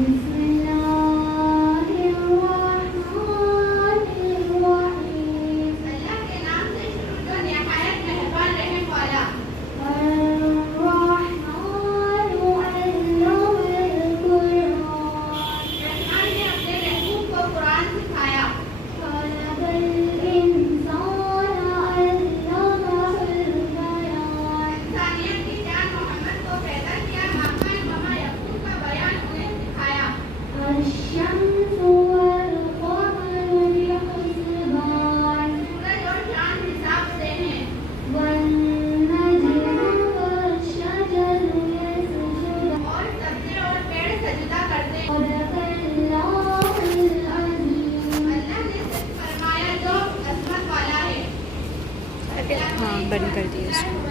بسم اللہ الرحمن الرحیم۔ اللہ کے نام سے شروع جو نہایت مہربان رحم والا۔ الرحمن علم القرآن۔ رحمان نے اپنے محبوب کو قرآن سکھایا۔ خلق الانسان علمہ البیان۔ انسانیت کی جان محمد کو پیدا کیا، ماقا وما یکون کا بیان انہیں سکھایا۔ الشمس والقمر بحسبان۔ سورج اور چاند حساب سے ہیں۔ والنجم والشجر يسجدان۔ اور سبزے اور پیڑ سجدہ کرتے ہیں۔ صدق اللہ العظیم۔ اللہ نے سچ فرمایا جو عظمت والا ہے۔ ہاں بند کر دیے اس کو۔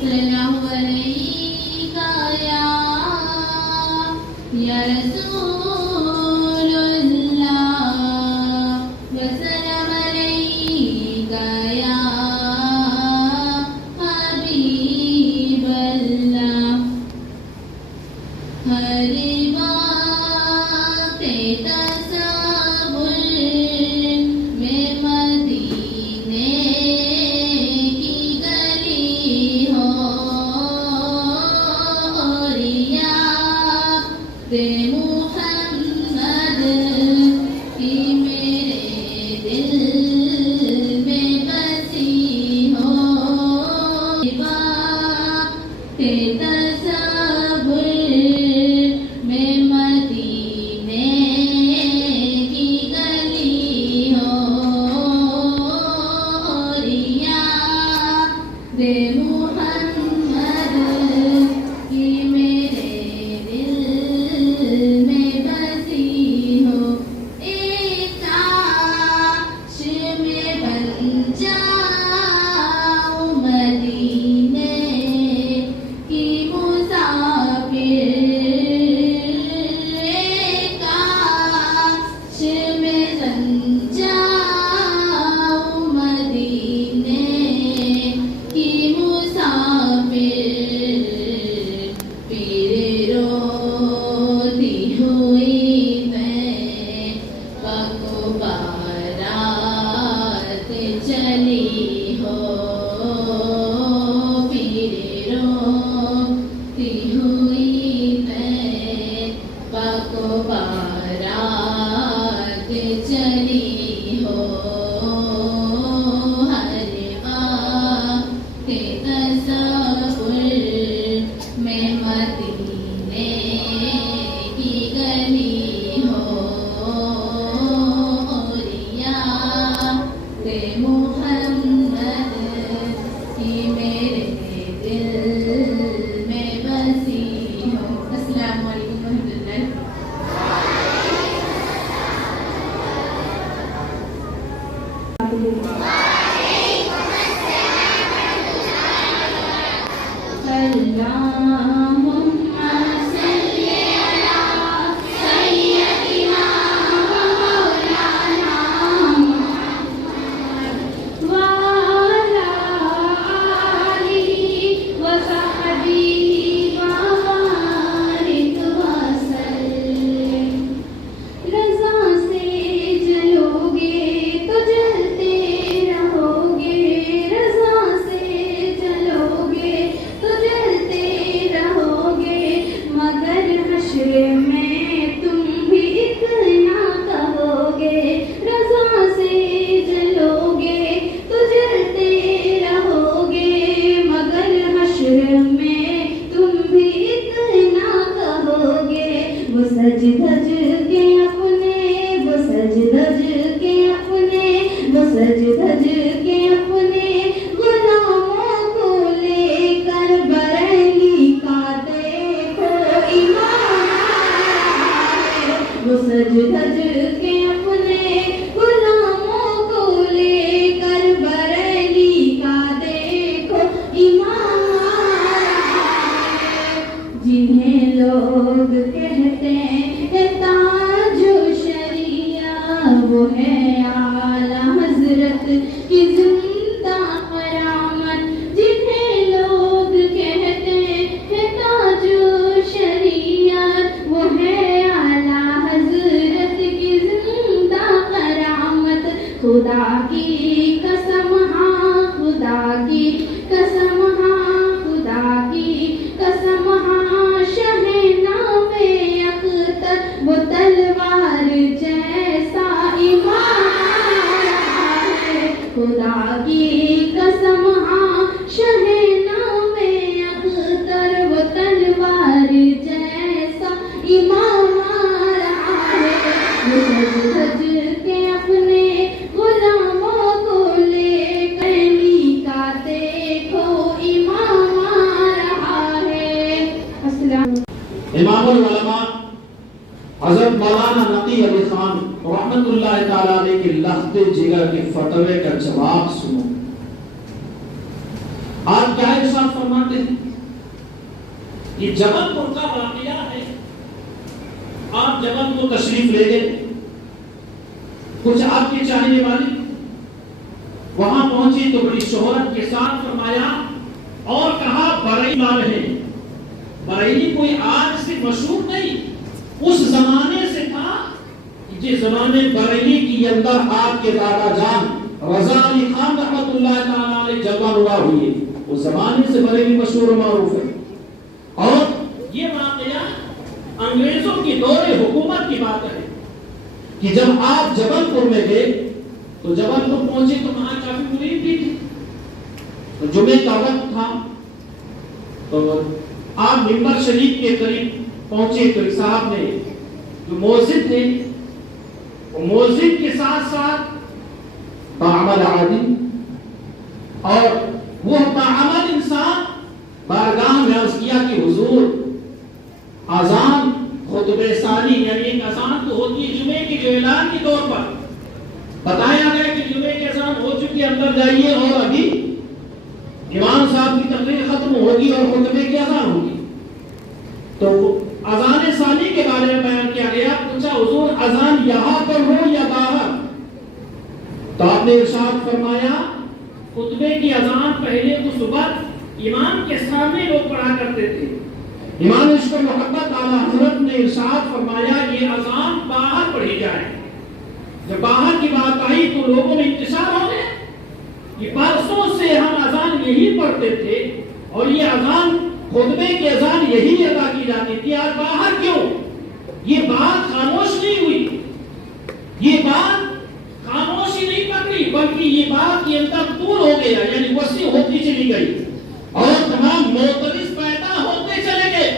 صلی اللہ علیہ یا رسول اللہ وسلم علیہ یا حبیب اللہ۔ ہر وقت تصور میں مدینے کی گلی ہو ریا امام العلماء حضرت مولانا نقی علی خان رحمت اللہ تعالیٰ علیہ کے لخت جگر کے فتوے کا جواب سنو. آپ کیا ارشاد فرماتے ہیں؟ یہ جبل پور کا واقعہ ہے. آپ جبل کو تشریف لے گئے، کچھ آپ کے چاہنے والی وہاں پہنچی تو بڑی شہرت کے ساتھ فرمایا اور کہا بریلی والے ہیں. بریلی کوئی آج سے مشہور نہیں، اس زمانے سے تھا جس زمانے بریلی کی اندر آپ کے دادا جان رضا علی خان رحمت اللہ تعالیٰ علیہ جلوہ نما ہوئی، اس زمانے سے بریلی مشہور و معروف ہے. اور یہ واقعہ انگریزوں کی دور حکومت کی بات ہے کہ جب آپ جبل پور میں گئے تو جبل پور پہنچے تو وہاں کافی مرید بھی تھی. تو جمعے کا وقت تھا تو آپ ممبر شریف کے قریب پہنچے تو ایک صاحب نے جو مؤذن تھے، وہ مؤذن کے ساتھ ساتھ بعمل عادی اور وہ بعمل انسان بارگاہ میں عرض کیا کہ حضور اذان خطبہ ثانی یعنی ایک اذان تو ہوتی ہے جمعے کے جو اعلان کے طور پر بتایا گیا کہ جمعے کی اذان ہو چکی، اندر جائیے اور ابھی امام صاحب کی تقریر ختم ہوگی اور خطبے کی اذان ہوگی. تو اذان ثانی کے بارے میں بیان کیا گیا. پوچھا حضور اذان یہاں پر ہو یا باہر؟ تو آپ نے ارشاد فرمایا خطبے کی اذان پہلے تو صبح امام کے سامنے لوگ پڑھا کرتے تھے. امام عشق و محبت اعلیٰ حضرت نے ارشاد فرمایا یہ اذان باہر پڑھی جائے. جب باہر کی بات آئی تو لوگوں میں انتشار ہو گیا کہ برسوں سے ہم اذان یہی پڑھتے تھے اور یہ اذان خطبے کی اذان یہی ادا کی جاتی تھی، آج باہر کیوں؟ یہ بات خاموش نہیں ہوئی، یہ بات خاموشی نہیں پکڑی بلکہ یہ بات کے اندر دور ہو گیا یعنی وسیع ہوتی چلی گئی اور تمام معترض پیدا ہوتے چلے گئے.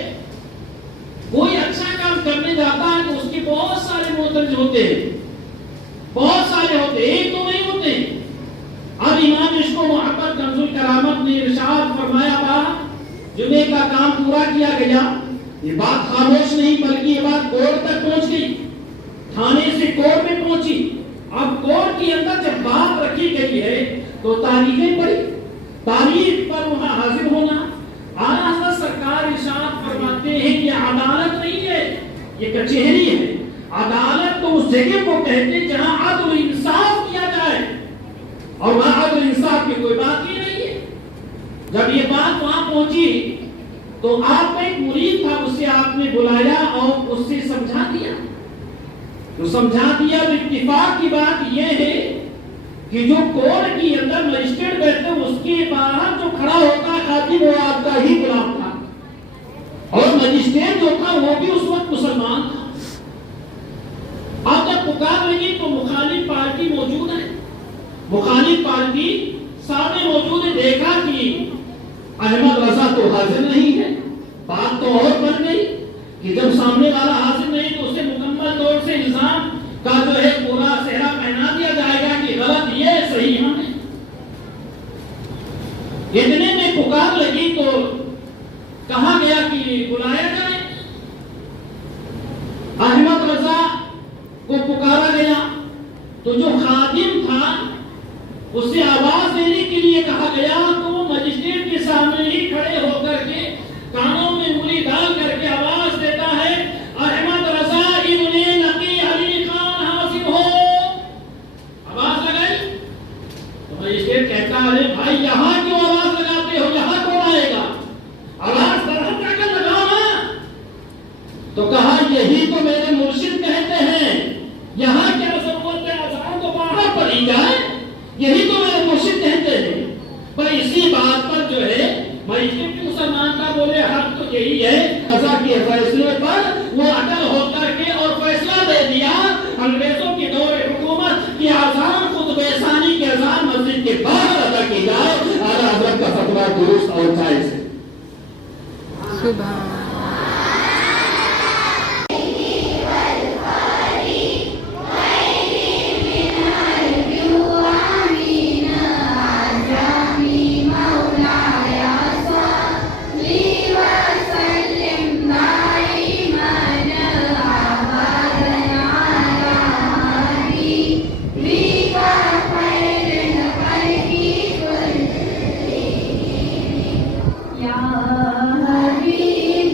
کوئی اچھا کام کرنے جاتا ہے تو اس کے بہت سارے معترض ہوتے ہیں، بہت سارے ہوتے ہیں، ایک تو نہیں ہوتے. اب امام عشق و محبت کنز الکرامت نے ارشاد فرمایا با جمعے کا کام پورا کیا گیا. یہ بات خاموش نہیں بلکہ یہ بات کورٹ تک پہنچ گئی، تھانے سے کورٹ میں پہنچی. اب کورٹ کے اندر جب بات رکھی چلی گئی ہے تو تاریخیں پڑھی، تاریخ پر وہاں حاضر ہونا. اعلیٰ حضرت سرکار ارشاد فرماتے ہیں کہ عدالت نہیں ہے، یہ کچہری ہے. عدالت تو اس جگہ کو کہتے ہیں جہاں عدل و انصاف کیا جائے، اور وہاں عدل و انصاف کی کوئی بات ہی نہیں ہے. جب یہ بات وہاں پہنچی تو آپ کا ایک مرید تھا، اسے آپ نے بلایا اور اس سے سمجھا دیا. تو سمجھا دیا تو اتفاق کی بات یہ ہے کہ جو کورٹ کے اندر مجسٹریٹ بیٹھتے اس کے باہر جو کھڑا ہوتا خاتم وہ آپ کا ہی غلام تھا، اور مجسٹریٹ جو تھا وہ بھی اس وقت مسلمان تھا. اب جب پکار لگی تو مخالف پارٹی موجود ہے، مخالف پارٹی سامنے موجود ہے. دیکھا کہ احمد رضا تو حاضر نہیں ہے. بات تو اور بن گئی کہ جب سامنے والا حاضر نہیں تو اسے مکمل طور سے الزام کا جو ہے پورا صحرا پہنا دیا جائے گا کہ غلط یہ صحیح ہم ہے. اتنے میں پکار لگی تو کہا گیا کہ بلایا جائے. احمد رضا کو پکارا گیا تو جو خادم تھا اسے آواز دینے کے لیے کہا گیا تو وہ مجسٹریٹ کے سامنے ہی کھڑے ہو کر کے کانوں میں انگلی ڈال کر کے آواز دیتا ہے احمد رضا ابن نقی علی خان حاضر ہو. آواز لگائی تو مجسٹریٹ کہتا ہے ارے بھائی یہاں کیوں آواز لگاتے ہو، یہاں کون آئے گا، آواز درہم جا کر لگاؤ نا. تو کہا یہی تو میرے مرشد کہتے ہیں، یہاں کیا ضرورت ہے، اذان تو باہر پڑھی جائے، یہی تو میرے مرشد کہتے ہیں. پر اسی بات پر جو ہے مجسٹریٹ کے مسلمان کا بولے حق تو یہی ہے. قضا کے فیصلے پر وہ اٹل ہو کر کے اور فیصلہ دے دیا انگریزوں کے دور حکومت کی اذان خطبہ ثانی کی اذان مسجد کے باہر ادا کی جائے. اعلیٰ حضرت کا فتویٰ درست اور جائز ہے. سبحان یا حبیب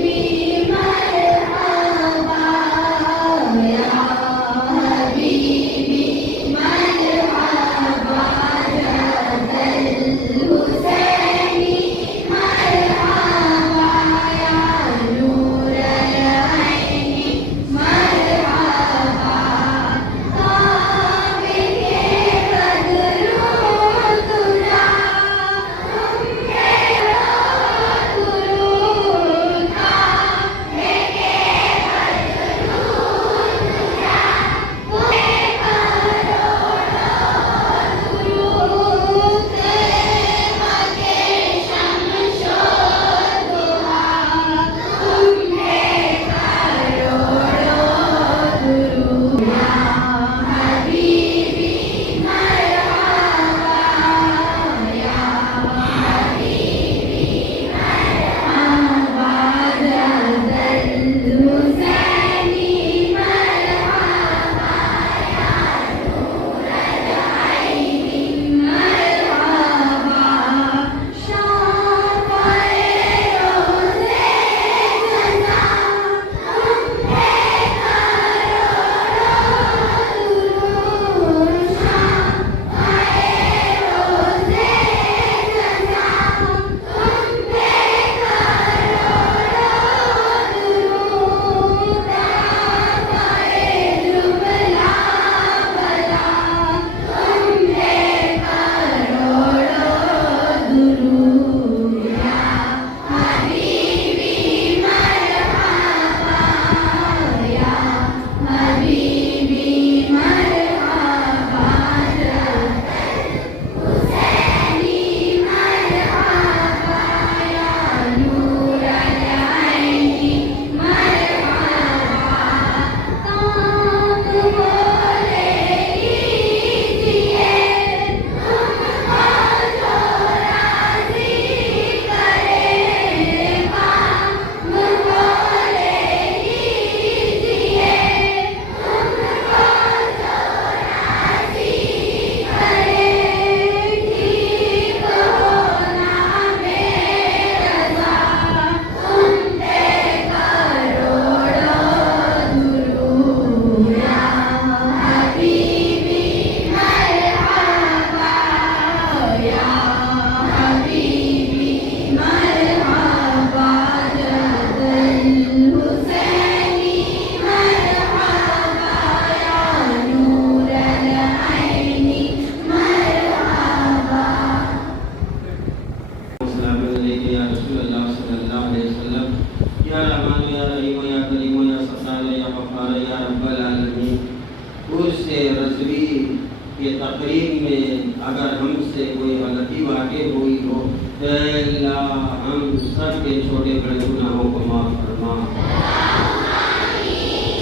کہ تقریب میں اگر ہم سے کوئی غلطی واقع ہوئی ہو تو اے اللہ ہم سب کے چھوٹے بڑے گناہوں کو معاف فرما۔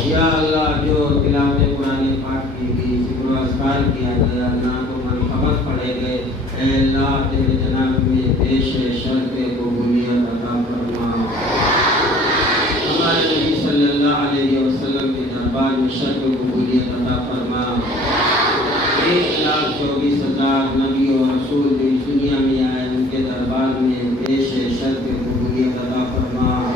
یا اللہ جو تلاوت قرآن پاک کی گئی، ذکر و اذکار کیا گیا، نعت و منقبت پڑھے گئے، اے اللہ تیرے جناب میں پیش شرط قبولیت عطا فرما۔ ہمارے نبی صلی اللہ علیہ وسلم کے دربار میں شرط قبولیت عطا فرما۔ 1,24,000 نبی و رسول جو اس دنیا میں آئے ان کے دربار میں پیش شرط قبولیت عطا فرما۔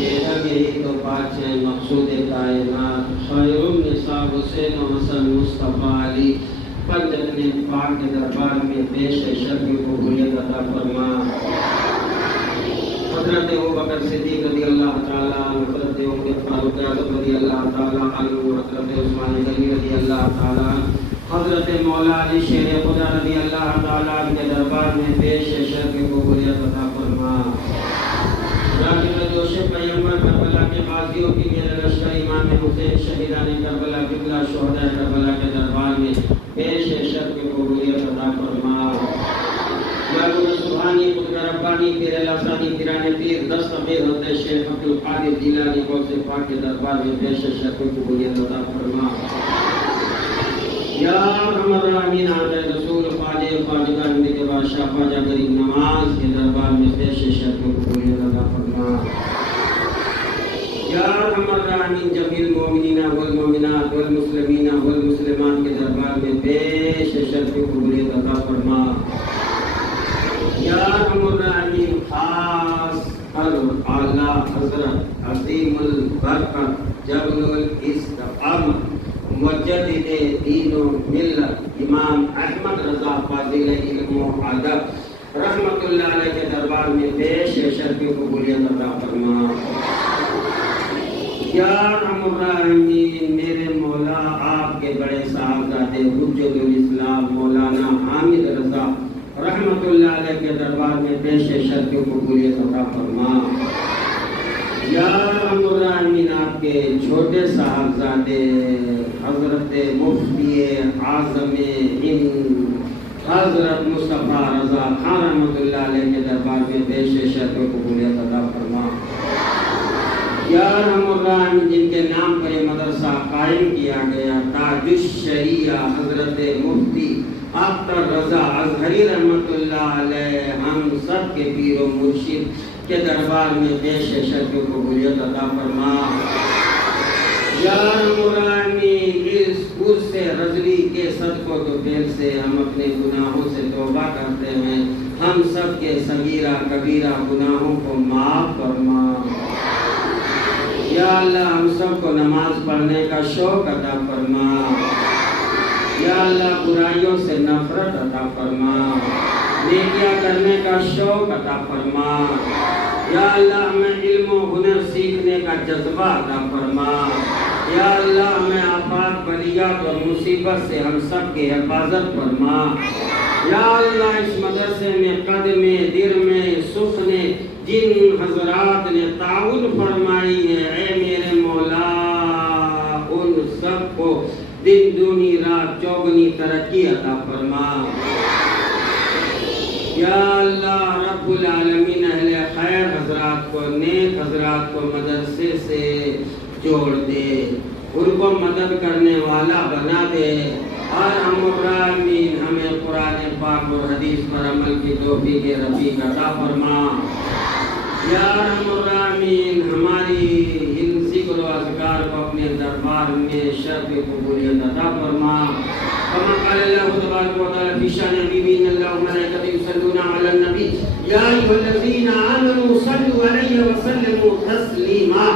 یہ سب یہی تو پانچ ہیں مقصود کائنات، خیر النساء حسین و حسن مصطفیٰ علی، پنج اپنے پاک کے دربار میں پیش شرط قبولیت عطا فرما۔ حضرت ابوبکر صدیق رضی اللہ تعالیٰ عنہ، حضرت عمر فاروق اعظم رضی اللہ تعالیٰ عنہ، حضرت عثمان غنی رضی اللہ تعالیٰ عنہ، حضرت مولا علی شیر خدا رضی اللہ تعالیٰ عنہ کے دربار میں پیش شرط قبولیت عطا فرما۔ راکب جوش پیغمبر کربلا کے غازیوں کی میرے لشکر امام حسین شہیدان کربلا قبلہ شہداء کربلا کے دربار میں پیش شرط قبولیت عطا فرما۔ یا گل سبحانی قطب ربانی پیر لسانی پیران پیر دست پیر حضرت شیخ عبدالقادر جیلانی غوث پاک کے دربار میں پیش شرط قبولیت عطا فرما۔ یا ارحم الراحمین آقا رسول خواجہ خواجہ ہند کے بادشاہ خواجہ غریب نواز کے دربار میں پیش شرط قبولیت عطا فرما۔ یا ارحم الراحمین جمیع المؤمنین والمؤمنات والمسلمین والمسلمات کے دربار میں پیش شرط قبولیت عطا فرما۔ یا ارحم الراحمین خاص اعلیٰ حضرت عظیم البرکت جبل الاستقامت مجدد دین و ملت امام احمد رضا فاضل علم و ادب رحمت اللہ علیہ کے دربار میں پیش شرط قبولیت عطا فرما۔ یا ارحم الراحمین میرے مولا آپ کے بڑے صاحبزادے حجت الاسلام مولانا حامد رضا رحمت اللہ علیہ کے دربار میں پیش شرط قبولیت عطا فرما۔ یا ارحم الراحمین آپ کے چھوٹے صاحبزادے حضرت مفتی اعظم ہند حضرت مصطفیٰ رضا خان رحمت اللہ علیہ کے دربار میں پیش شرط قبولیت عطا فرما۔ یا ارحم الراحمین جن کے نام پر یہ مدرسہ قائم کیا گیا تاج الشریعہ حضرت مفتی اختر رضا اظہری رحمت اللہ علیہ ہم سب کے پیر و مرشد کے دربار میں پیش شرط قبولیت عطا فرما۔ یا ارحم الراحمین اس عرص رضوی کے صدقہ و فعل سے ہم اپنے گناہوں سے توبہ کرتے ہیں، ہم سب کے صغیرہ کبیرہ گناہوں کو معاف فرما۔ یا اللہ ہم سب کو نماز پڑھنے کا شوق عطا فرما۔ یا اللہ برائیوں سے نفرت عطا فرما، نیکیاں کرنے کا شوق عطا فرما۔ یا اللہ ہمیں علم و ہنر سیکھنے کا جذبہ عطا فرما۔ یا اللہ ہمیں آفات بلیات اور مصیبت سے ہم سب کی حفاظت فرما۔ یا اللہ اس مدرسے میں قدم درم سخن جن حضرات نے تعاون فرمائی ہے، اے میرے مولا ان سب کو دن دونی رات چوگنی ترقی عطا فرما۔ یا اللہ رب العالمین اہل خیر حضرات کو نیک حضرات کو مدرسے سے جوڑ دے، ان کو مدد کرنے والا بنا دے، اور ارحم الراحمین ہمیں قرآن پاک اور حدیث پر عمل کی توفیق رفیق عطا فرما۔ یا ارحم الراحمین ہماری ان ذکر و اذکار کو اپنے دربار میں شرف قبولیت عطا فرما۔ کما قال اللہ تبارک و تعالی فی شان نبی ان اللہ و ملائکته یصلون علی النبی یا ایھا الذین آمنوا صلوا علیہ وسلموا تسلیما۔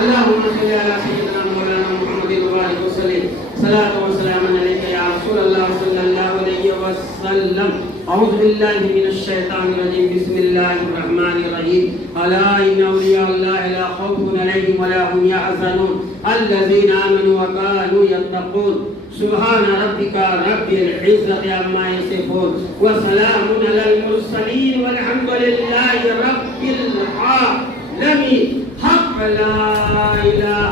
اللهم صل علی سیدنا مولانا محمد وبارک وسلم صلاۃ و سلام علیک یا رسول اللہ صلی اللہ علیہ وسلم۔ اعوذ باللہ من الشیطان الرجیم بسم اللہ الرحمن الرحیم الا ان اولیاء اللہ لا خوف علیہم ولا هم يحزنون الذین آمنوا وكانوا يتقون سبحان ربک رب العزت عما یصفون وسلام علی المرسلین والحمد للہ رب العالمین۔ حق لا الہ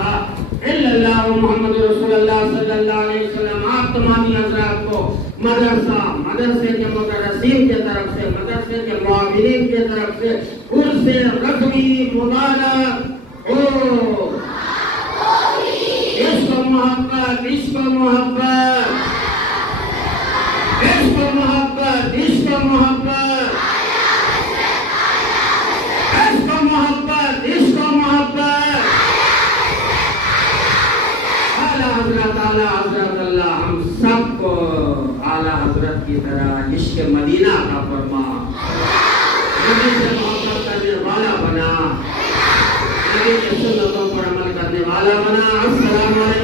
الا اللہ محمد رسول اللہ صلی اللہ علیہ وسلم۔ آپ تمامی حضرات کو مدرسہ مدرسے کے مدرسین کی طرف سے مدرسے کے معاونین کی طرف سے عرس رسمی مبارک ہو عشق و محبت عشق و محبت عشق و محبت عشق و محبت عشق و محبت عشق و محبت اعلیٰ حضرت اللہ ہم سب کو اعلیٰ حضرت کی طرح عشق مدینہ عطا فرما نبی سے محبت کرنے والا بنا نبی کے سنتوں پر عمل کرنے والا بنا السلام علیکم